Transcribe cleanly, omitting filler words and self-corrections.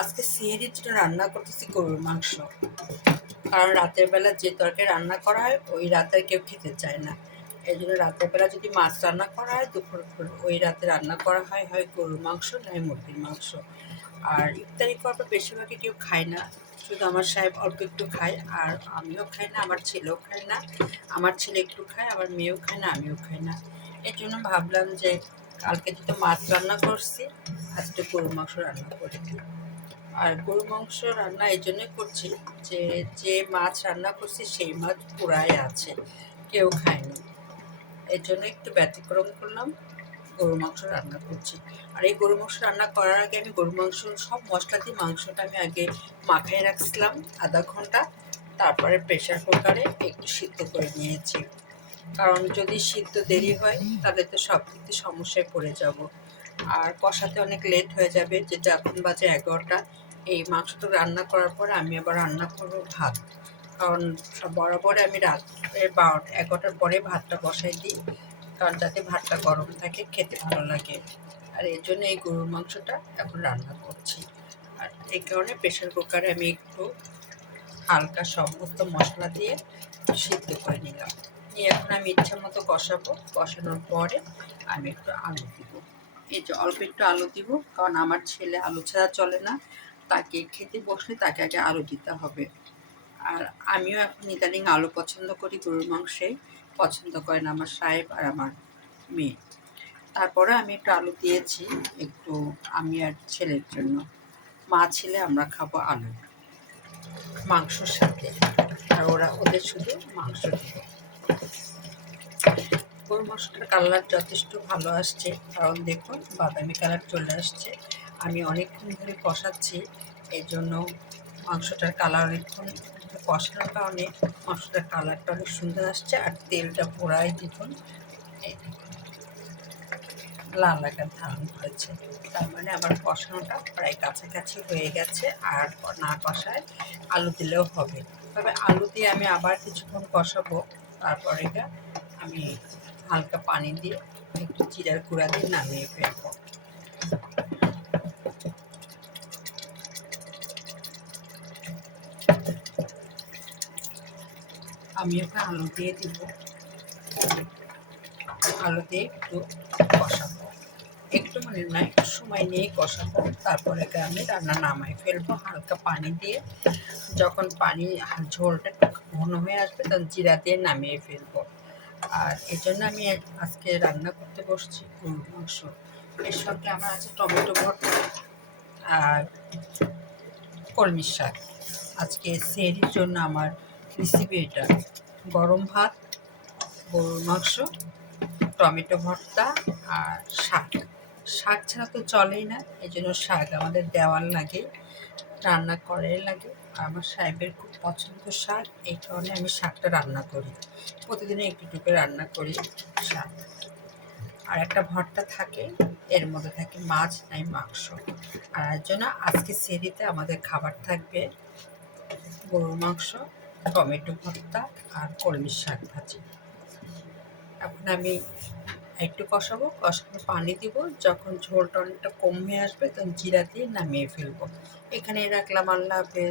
আজকে সিঁড়ির যেটা রান্না করতেছি গরুর মাংস। কারণ রাতের বেলা যে তরকারি রান্না করা হয় ওই রাতে কেউ খেতে চায় না। এই জন্য রাতের বেলা যদি মাছ রান্না করা হয় দুপুর ওই রাতে রান্না করা হয় হয় গরুর মাংস নয় মুরগির মাংস। আর ইফতারি করার পর বেশিরভাগই কেউ খায় না, শুধু আমার সাহেব অল্প একটু খায়, আর আমিও খাই না, আমার ছেলেও খায় না। আমার ছেলে একটু খায়, আমার মেয়েও খায় না, আমিও খাই না। এর জন্য ভাবলাম যে কালকে যেহেতু মাছ রান্না করছি, আজকে গরুর মাংস রান্না করে দিই। আর গরু মাংস রান্না এই জন্যই করছি যে যে মাছ রান্না করছি সেই মাছ পুরাই আছে, কেউ খায়নি। এর জন্য একটু ব্যতিক্রম করলাম, গরু মাংস রান্না করছি। আর এই গরু মাংস রান্না করার আগে আমি গরু মাংস সব মশলা দিয়ে মাংসটা আমি আগে মাখায় রাখছিলাম আধা ঘন্টা। তারপরে প্রেশার কুকারে একটু সিদ্ধ করে নিয়েছি, কারণ যদি সিদ্ধ দেরি হয় তাহলে তো সব দিক দিয়ে সমস্যায় পড়ে যাব, আর কষাতে অনেক লেট হয়ে যাবে। যেটা এখন বাজে 11টা। এই মাংসটা রান্না করার পরে আমি আবার রান্না করবো ভাত, কারণ বরাবর আমি রাত্রে 11টার পরে ভাতটা বসাই দিই, কারণ যাতে ভাতটা গরম থাকে, খেতে ভালো লাগে। আর এর জন্য এই গরুর মাংসটা এখন রান্না করছি। আর এই কারণে প্রেশার কুকারে আমি একটু হালকা সমস্ত মশলা দিয়ে সিদ্ধ করে নিলাম। নিয়ে এখন আমি ইচ্ছা মতো কষাবো। কষানোর পরে আমি একটু আলু দিব। এই যে অল্প একটু আলু দিব, কারণ আমার ছেলে আলু ছাড়া চলে না। তাকে খেতে বসলে তাকে আগে আলু দিতে হবে। আর আমিও এখন ইদানিং আলু পছন্দ করি, গরুর মাংসে পছন্দ করেন আমার সাহেব আর আমার মেয়ে। তারপরে আমি একটু আলু দিয়েছি, একটু আমি আর ছেলের জন্য। মা ছেলে আমরা খাবো আলু মাংসর সাথে, আর ওদের শুধু মাংস দিব। গরুর মাংসটার কালার যথেষ্ট ভালো আসছে, কারণ দেখুন বাদামি কালার চলে আসছে। আমি অনেকক্ষণ ধরে কষাচ্ছি, এই জন্য মাংসটার কালার অনেকক্ষণ কষানোর কারণে মাংসটার কালারটা অনেক সুন্দর আসছে। আর তেলটা পুরাই দেখুন, এই দেখুন লাল আকার ধারণ করেছে। তার মানে আমার কষানোটা প্রায় কাছাকাছি হয়ে গেছে। আর না কষায় আলু দিলেও হবে, তবে আলু দিয়ে আমি আবার কিছুক্ষণ কষাবো। তারপরে আমি হালকা পানি দিয়ে একটু জিরার গুঁড়া দিয়ে নামিয়ে ফেলবো। আমি ওকে আলু দিয়ে দিব, আলু দিয়ে একটু কষাবো, একটু মানে না একটু সময় নিয়ে কষাবো। তারপরে আমি রান্না নামাই ফেলবো হালকা পানি দিয়ে। যখন পানি ঝোলটা একটু ঘন হয়ে আসবে তখন জিরা দিয়ে নামিয়ে ফেলবো। আর এই জন্য আমি আজকে রান্না করতে বসছি গরুর মাংস। এর সঙ্গে আমার আছে টমেটো ভর্তা আর কলমির শাক। আজকে সেহরির জন্য আমার রেসিপি এটা। গরম ভাত, গরুর মাংস, টমেটো ভর্তা আর শাক। শাক ছাড়া তো চলেই না, এই জন্য শাক আমাদের দেওয়ার লাগে, রান্না করাই লাগে। আমার সাহেবের খুব পছন্দ শাক, এই কারণে আমি শাকটা রান্না করি, প্রতিদিনই একটু একটু করে রান্না করি শাক। আর একটা ভর্তা থাকে, এর মধ্যে থাকে মাছ নাই মাংস। আর এর জন্য আজকে সেহরিতে আমাদের খাবার থাকবে গরুর মাংস, টমেটো ভর্তা আর কলমির শাক ভাজি। এখন আমি একটু কষাবো, কষানোর পানি দিব। যখন ঝোলটা অনেকটা কম হয়ে আসবে তখন জিরা দিয়ে নামিয়ে ফেলবো। এখানেই রাখলাম, আল্লাহ হাফেজ।